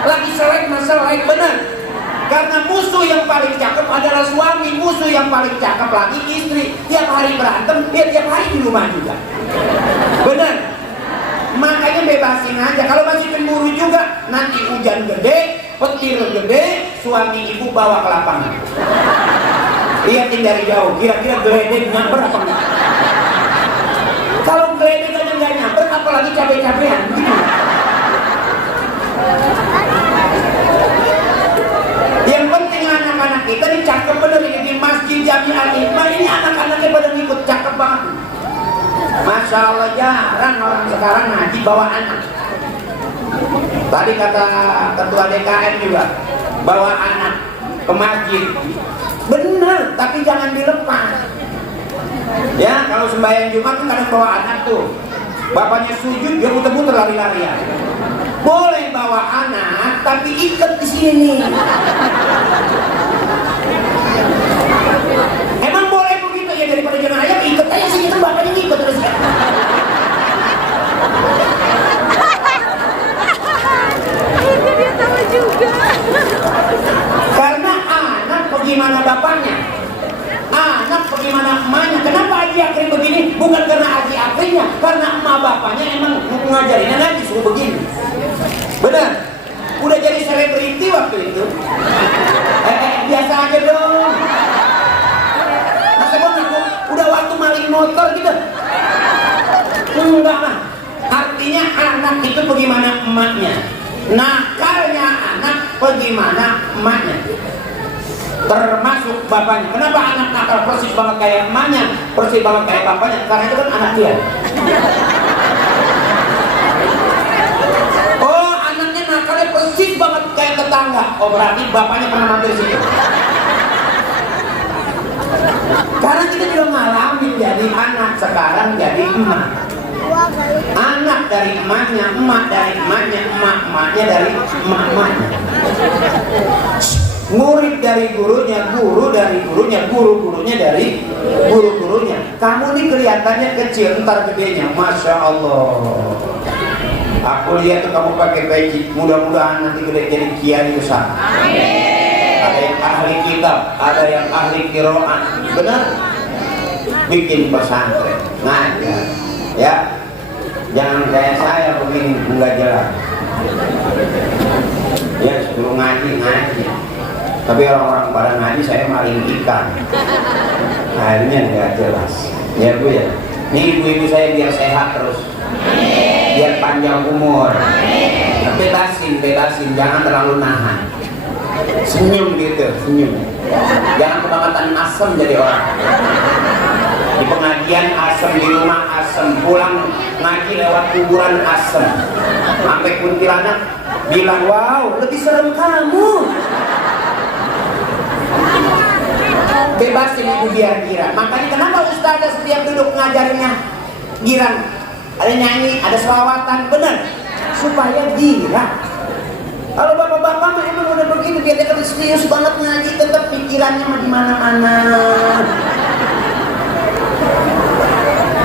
Lagi selek benar. Karena musuh yang paling cakep adalah suami, musuh yang paling cakep lagi istri. Tiap hari berantem, dia tiap hari di rumah juga. Benar. Makanya bebasin aja. Kalau masih cemburu juga, nanti hujan gede, petir gede, suami ibu bawa ke lapangan. Lihatin dari jauh, kira-kira geledek nyamper apa enggak? Kalau geledek aja nggak nyamper, apalagi capek-capean gitu. Yang penting anak-anak kita ini cakep bener ini di Masjid Jami'ah Hikmah ini anak-anaknya pada ngikut cakep banget. Masya Allah jarang orang sekarang ngaji bawa anak. Tadi kata ketua DKM juga bawa anak ke masjid. Bener, tapi jangan dilepas. Ya kalau sembahyang Jumat kan kadang bawa anak tuh. Bapaknya sujud dia muter-muter lari-larian. Boleh bawa anak, tapi ikat di sini. Emang boleh begitu ya, daripada jangan ayam ikat aja sih, itu bapaknya ngikut terus ya. Itu dia tahu juga. Karena anak bagaimana bapaknya, anak bagaimana emaknya. Kenapa Haji Akrim begini? Bukan karena Haji Akrimnya, karena emak bapaknya emang ngajarinnya ngaji suruh begini. Benar, udah jadi selebriti waktu itu. Biasa aja dong. Masa gue ngaku udah waktu maling motor gitu? Enggak lah. Artinya anak itu bagaimana emaknya, nakalnya anak bagaimana emaknya, termasuk bapaknya. Kenapa anak nakal persis banget kayak emaknya, persis banget kayak bapaknya? Karena itu kan anak dia. Nakalnya persis banget kayak tetangga. Oh berarti bapaknya pernah mampir situ. Karena kita juga ngalamin jadi anak, sekarang jadi emak. Anak dari emaknya, emak dari emaknya, emak-emaknya dari emak-emaknya. Murid dari gurunya, guru dari gurunya, guru-gurunya dari guru-gurunya. Kamu nih kelihatannya kecil, ntar gedenya, Masya Allah. Aku lihat tuh kamu pakai peci, mudah-mudahan nanti gede jadi kiai besar. Ada yang ahli kitab, ada yang ahli qiraat. Benar? Bikin pesantren, ngajar. Ya, jangan kayak saya begini enggak jelas. Ya, suruh ngaji. Tapi orang-orang pada ngaji saya maling ikan. Akhirnya enggak jelas. Ya Bu ya. Ini ibu-ibu saya biar sehat terus. Biar panjang umur. Bebasin, jangan terlalu nahan. Senyum gitu, senyum. Jangan kebangetan asem jadi orang. Di pengajian asem, di rumah asem, pulang ngaji lewat kuburan asem. Sampai kuntilanak bilang, wow, lebih serem kamu. Bebasin ibu biar girang. Makanya kenapa ustazah setiap duduk ngajarnya girang? Ada nyanyi, ada selawatan, benar, supaya girang. Kalau bapak-bapak mah emang udah begitu, dia kan serius banget ngaji, tetap pikirannya mah di mana-mana.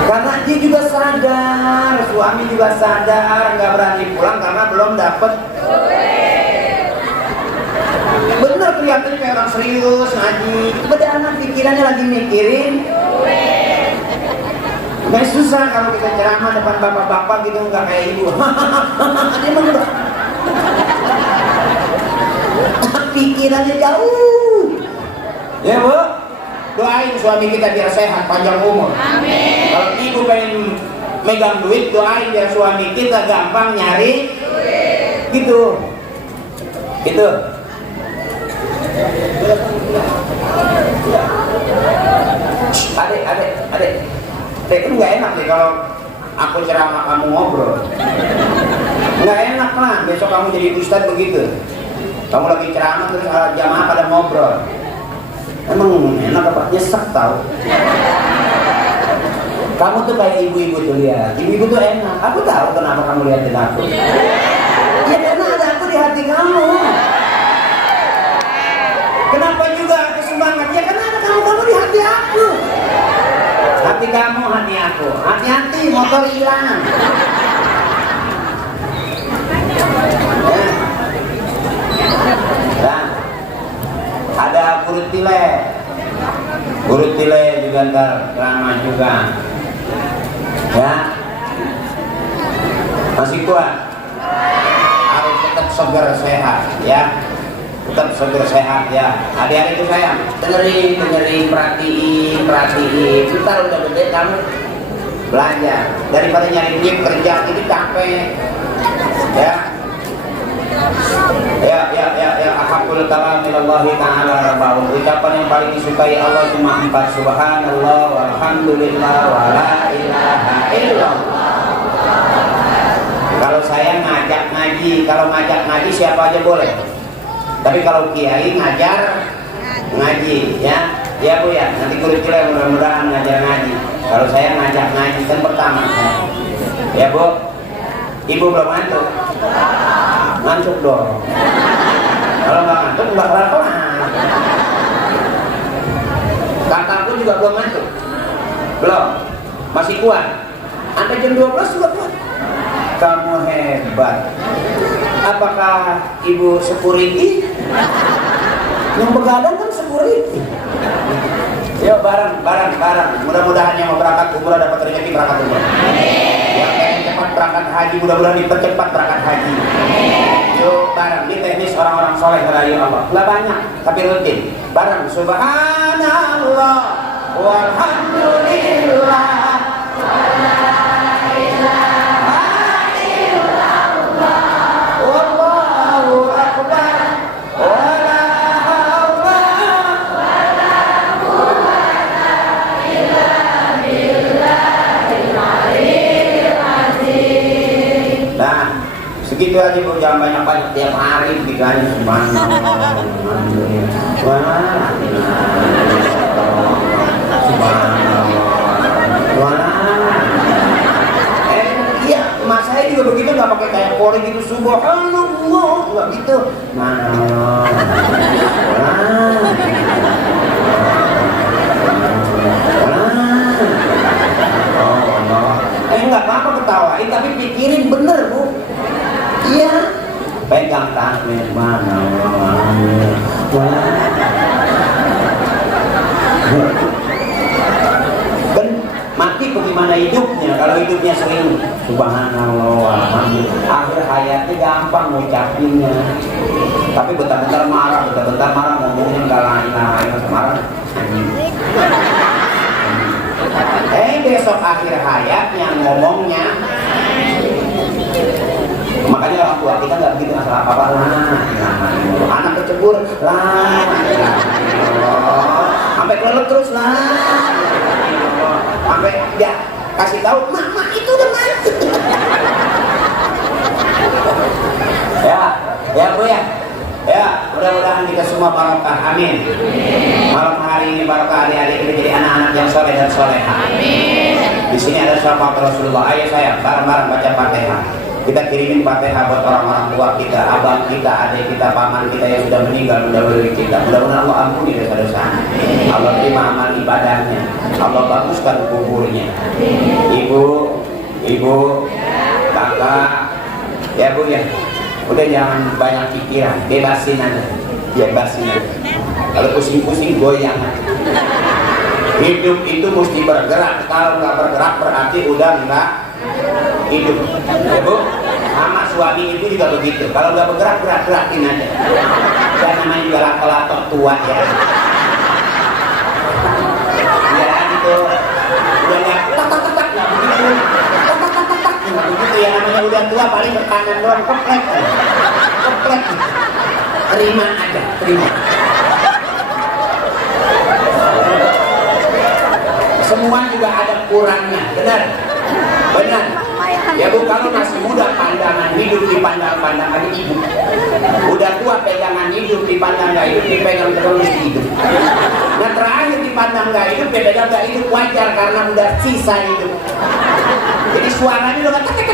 Karena dia juga sadar, suami juga sadar, nggak berani pulang karena belum dapat. kelihatannya kayak orang serius ngaji. Padahal anak pikirannya lagi mikirin. Gak susah kalau kita ceramah depan bapak-bapak gitu, nggak kayak ibu. Dia mah udah pikirannya jauh. Ya bu, doain suami kita biar sehat, panjang umur. Amin. Kalau ibu pengen megang duit, doain biar suami kita gampang nyari duit. Gitu. Gitu. Adek. Itu nggak enak nih kalau aku ceramah kamu ngobrol. Nggak enak lah, besok kamu jadi ustadz begitu. Kamu lagi ceramah terus jamaah pada ngobrol. Emang enak apa? Nyesek tau. Kamu tuh kayak ibu-ibu tuh lihat. Ibu-ibu tuh enak. Aku tahu kenapa kamu lihatin aku. Ya karena ada aku di hati kamu. Kenapa juga aku semangat? Ya karena ada kamu di hati aku. Hati kamu, hati aku. Hati-hati, motor hilang. Nah, ada urut tile juga ntar lama juga. Ya, masih kuat. Harus tetap segar sehat, ya. Tetap seger sehat ya. Adik-adik itu sayang, dengerin, perhatiin. Ntar udah gede kamu belajar daripada nyari duit kerja ini capek. Ya. Alhamdulillah ta'ala ta'ala rabbahu. Ucapan yang paling disukai Allah cuma 4. Subhanallah walhamdulillah wa la ilaha illallah. Kalau saya ngajak ngaji siapa aja boleh. Tapi kalau kiai ngajar ngaji, ya bu ya, nanti kulit kita mudah-mudahan ngajar ngaji. Kalau saya ngajak ngaji kan pertama, ya bu, ibu belum ngantuk dong. Kalau nggak ngantuk nggak pelan-pelan. Kakakku juga belum ngantuk, belum, masih kuat. Anda jam 12 juga kuat. Kamu hebat. Apakah ibu security? Yang begadang kan security. Yuk bareng. Mudah-mudahan yang mau berangkat umrah dapat rezeki berangkat umrah. Yang pengen cepat berangkat haji, mudah-mudahan dipercepat berangkat haji. Yuk bareng. Ini teknis orang-orang soleh dari Allah. Nggak banyak, tapi rutin. Bareng. Subhanallah, walhamdulillah. Segitu aja bu, jangan banyak-banyak tiap hari dikali subhanallah. Iya, mas saya juga begitu, nggak pakai kayak Polri gitu subhanallah, nggak gitu. Nggak apa-apa ketawain, tapi pikirin bener bu. Iya, pegang tangan mana kan mati bagaimana hidupnya. Kalau hidupnya sering subhanallah alhamdulillah, akhir hayatnya gampang ngucapinnya. Tapi bentar-bentar marah ngomongnya nggak lain marah. Besok akhir hayat yang ngomongnya. Makanya orang tua kita nggak begitu masalah apa-apa lah. Anak kecebur lah. Sampai kelelep terus lah. Sampai dia kasih tahu, mama itu udah mati. Ya bu ya. Ya, mudah-mudahan kita semua barokah. Amin. Malam hari ini barokah adik-adik kita jadi anak-anak yang soleh dan soleha. Amin. Di sini ada syafaat Rasulullah. Ayo saya bareng-bareng baca Fatihah. Kita kirimin Fatihah buat orang-orang tua kita, abang kita, adik kita, paman kita yang sudah meninggal mendahului kita. Mudah-mudahan Allah ampuni dosa-dosa. Allah terima amal ibadahnya. Allah baguskan kuburnya. Ibu, kakak, ya bu ya. Udah jangan banyak pikiran, bebasin aja. bebasin aja. Kalau pusing-pusing goyang. Hidup itu mesti bergerak. Kalau nggak bergerak berarti udah nggak hidup. Ya Bu, sama suami itu juga begitu. Kalau nggak bergerak, gerakin aja. Dan namanya juga lato-lato tua ya. Ya gitu. Udah nggak tak nggak begitu. Tak nggak begitu ya, namanya udah tua paling ke kanan doang, keplek. Terima aja, terima. Semua juga ada kurangnya, benar? Ya Bu, kalau masih muda pandangan hidup dipandang-pandangan ibu. Udah tua pegangan hidup dipandang gak hidup, dipegang terus hidup. Nah terakhir dipandang gak hidup, dipegang gak hidup wajar karena udah sisa hidup. Jadi suaranya udah tek.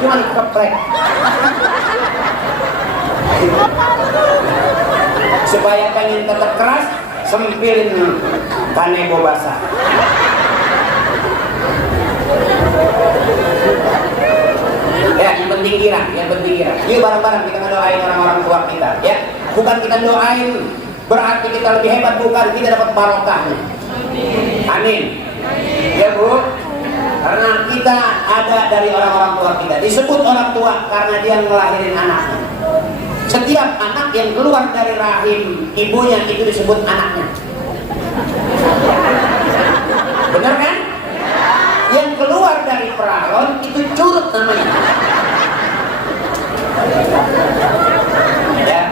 Cuman keprek. Supaya pengen tetap keras, sempilin kanebo basah. Ya, yang penting kira. Yuk bareng-bareng kita ngedoain orang-orang tua kita, ya. Bukan kita doain berarti kita lebih hebat, bukan, kita dapat barokahnya. Amin. Ya Bu, karena kita ada dari orang-orang tua kita. Disebut orang tua karena dia ngelahirin anaknya. Setiap anak yang keluar dari rahim ibunya itu disebut anaknya. Benar kan? Yang keluar dari peralon itu curut namanya. Ya.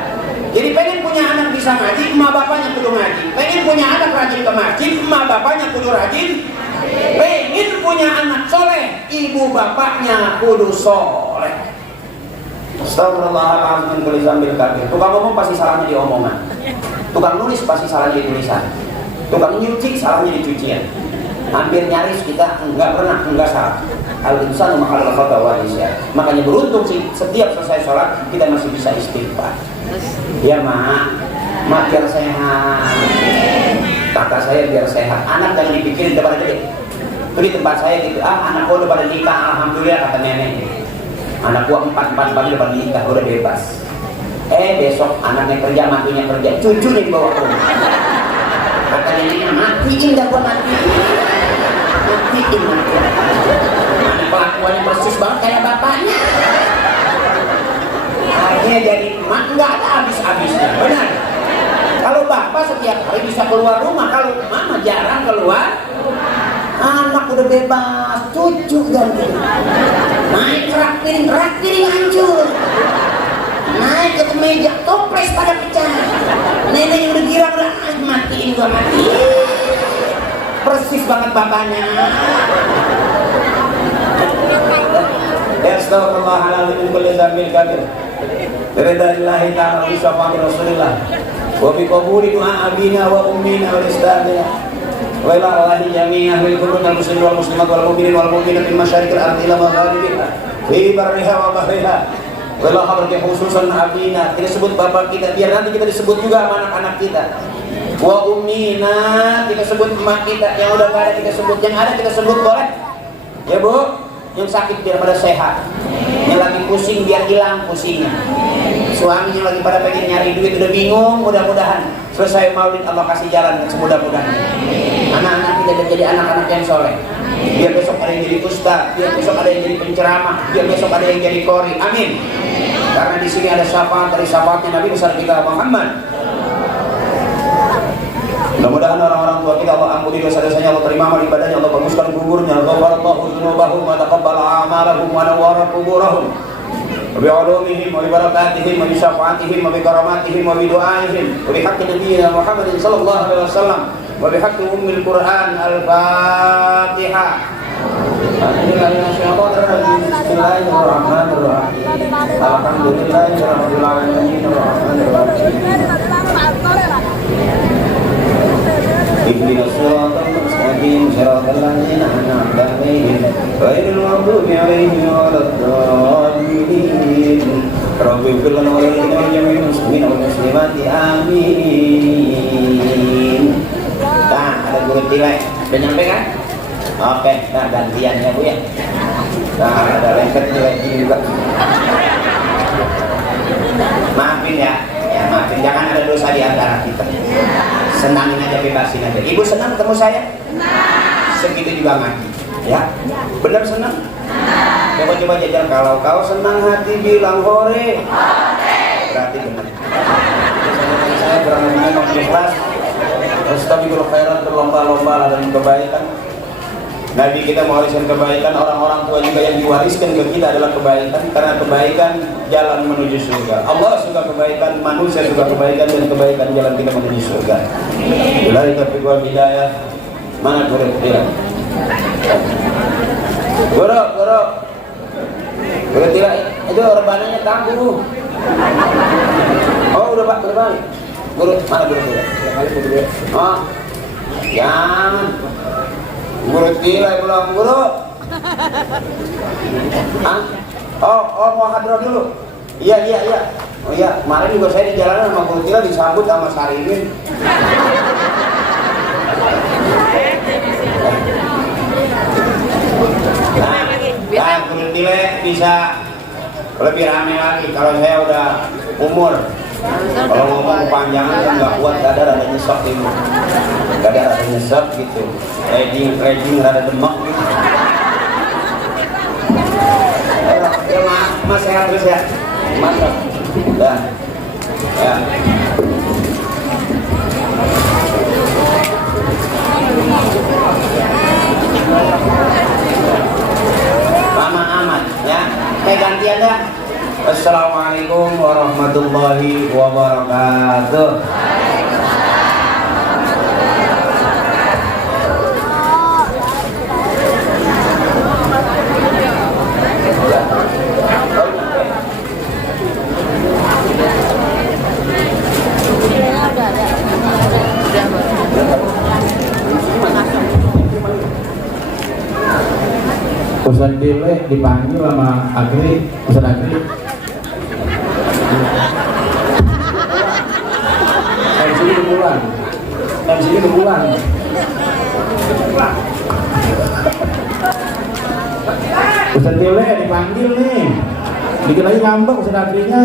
Jadi pengen punya anak bisa ngaji, emak bapaknya kudu ngaji. Pengen punya anak rajin ke masjid, emak bapaknya kudu rajin. Pengen punya anak soleh, ibu bapaknya kudu soleh. Astagfirullahaladzim kulli dzambin kabir. Tukang ngomong pasti salahnya di omongan. Tukang nulis pasti salahnya di tulisan. Tukang nyuci salahnya di cucian. Hampir nyaris kita enggak salah. Al-insanu ma'al khata wa nisyan. Makanya beruntung sih setiap selesai sholat kita masih bisa istighfar. Ya mak biar sehat. Kakak saya biar sehat. Anak jangan dipikirin depan aja deh. Itu di tempat saya gitu. Anak gua udah pada nikah, alhamdulillah kata nenek. Anak gua 4 udah pada nikah, udah bebas. Besok anaknya kerja, mantunya kerja, cucunya dibawa ke rumah. Kata neneknya, matiin dah gua matiin. Anak kelakuannya persis banget kayak bapaknya. Akhirnya jadi emak nggak ada habis-habisnya, benar. Kalau bapak setiap hari bisa keluar rumah, kalau mama jarang keluar. Anak udah bebas, cucu ganti. Naik rak piring hancur. Naik ke meja, toples pada pecah. Nenek yang udah girang udah matiin. Persis banget bapaknya. Astagfirullahaladzim min kulli dzambin kabir. Biridaillahi ta'ala wa bisafati Rasulillah. Wa bi qabuli du'a abina wa ummina wa istadina. Wa ila Allahi jami'ah bil qulubil muslimin wal muslimat wal mu'minin wal mu'minat min masyariqil ardi ila magharibiha fi barriha wa bahriha. Wa ila hadrati khususan abina. Kita sebut bapak kita biar nanti kita disebut juga sama anak-anak kita. Wa ummina, kita sebut emak kita. Yang udah gak ada kita sebut, yang ada kita sebut boleh. Ya Bu, yang sakit biar pada sehat, yang lagi pusing biar hilang pusingnya. Suaminya lagi pada pengen nyari duit udah bingung, mudah-mudahan selesai maulid Allah kasih jalan semudah-mudahnya. Anak-anak kita jadi anak-anak yang soleh. Biar besok ada yang jadi ustaz, biar besok ada yang jadi penceramah, biar besok ada yang jadi qori. Amin. Karena di sini ada syafaat dari syafaatnya Nabi besar kita Muhammad. Mudah-mudahan orang-orang tua kita Allah ampuni dosa-dosanya, Allah terima amal ibadahnya, Allah baguskan kuburnya, ghafarallahu dzunubahum wa taqabbala a'malahum wa nawwara quburahum. Wa bi'ulumihim wa bi barakatihim wa bi syafaatihim wa bi karamatihim wa bi du'aihim wa bi haqqi nabiyyina Muhammadin sallallahu alaihi wasallam wa bi haqqi ummil Qur'an al-Fatihah. Bismillahirrahmanirrahim. Alhamdulillahirabbil alamin arrahmanir rahim. Ihdinas siratal mustaqim siratal ladzina an'amta 'alaihim ghairil maghdubi 'alaihim waladdallin. Rabbi ighfir lana wa li jami'il muslimina wal muslimati amin. Nah, ada guru tilai. Udah nyampe kan? Oke, nah gantian ya Bu ya. Nah, ada lengket tilai juga. Maafin ya. Ya maafin, jangan ada dosa di antara kita. Senangin aja, bebasin aja. Ibu senang ketemu saya? Segitu juga ngaji. Ya, benar senang? Coba-coba jajal, kalau kau senang hati bilang hore. Berarti benar. Saya kurang lebihnya mau ikhlas. Astagfirullah khairan, berlomba-lomba lah dalam kebaikan. Nabi kita mewariskan kebaikan, orang-orang tua juga yang diwariskan ke kita adalah kebaikan, karena kebaikan jalan menuju surga. Allah suka kebaikan, manusia suka kebaikan, dan kebaikan jalan kita menuju surga. Billahi taufiq wal hidayah. Mana guru tidak? Guru tidak, itu rebananya tangguh. Oh udah pak, udah balik. Guru, mana guru tidak? Oh, jangan. Guru tidak pulang, guru. Hah? Oh mau hadroh dulu. Iya. Oh iya, kemarin juga saya di jalanan sama guru tidak disambut sama Sarimin. Nah, guru tidak bisa lebih rame lagi kalau saya udah umur. Kalau ngomong kepanjangan kan nggak kuat, kadar ada nyesek ini, kadar ada nyesek gitu, raging rada demak gitu. Ya mas sehat terus ya, mantap, dah, ya. Lama amat ya, gantian dah. Assalamualaikum warahmatullahi wabarakatuh. Ustaz Dile dipanggil sama Agri, Ustaz Agri. Sini kebulan. Ustaz Dile dipanggil nih. Dikit lagi ngambek Ustaz Agrinya.